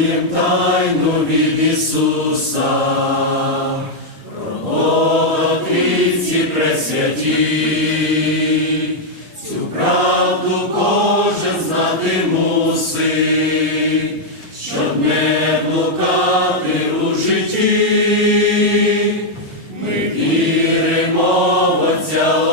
Відкриваєм тайну від Ісуса, про Бога пресвяті, цю правду кожен знати мусить, щоб не блукати у житті, ми віримо в Отця.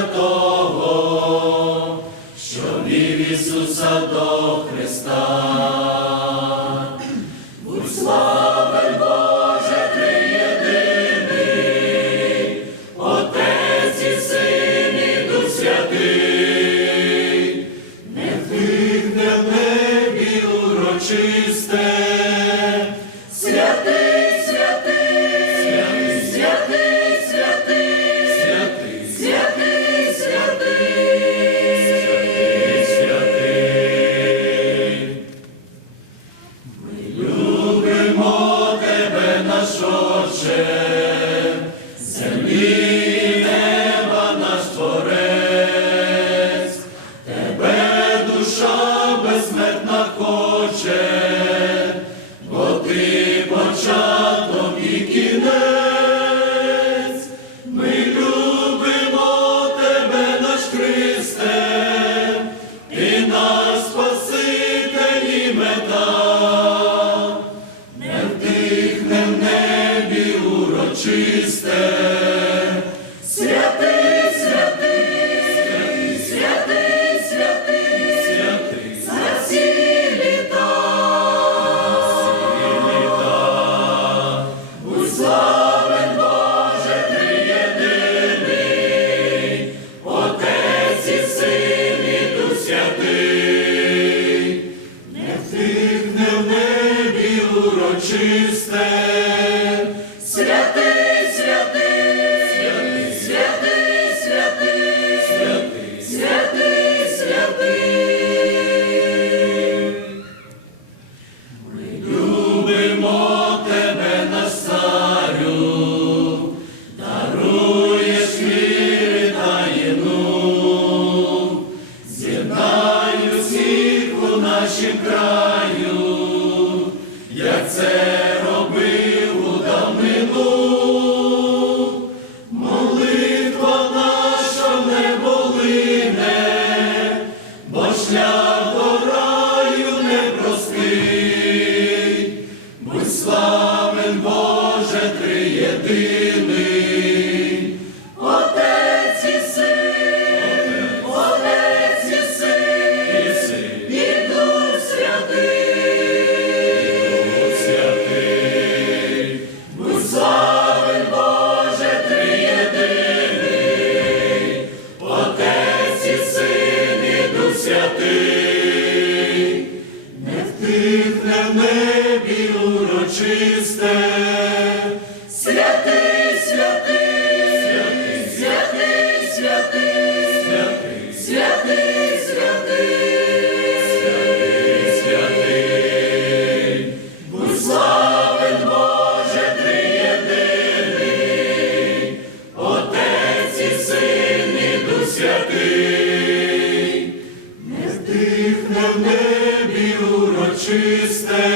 святого, що вів Ісуса до Христа. Будь славен Боже, ти єдиний, Отець і Святий, не втихне в. нашим краю, як це. небі урочисте, святий, святий, святий, святий, святий, святий, святий, святий, будь славен Боже триєдиний, Отець і Син і Дух Святий. Чисте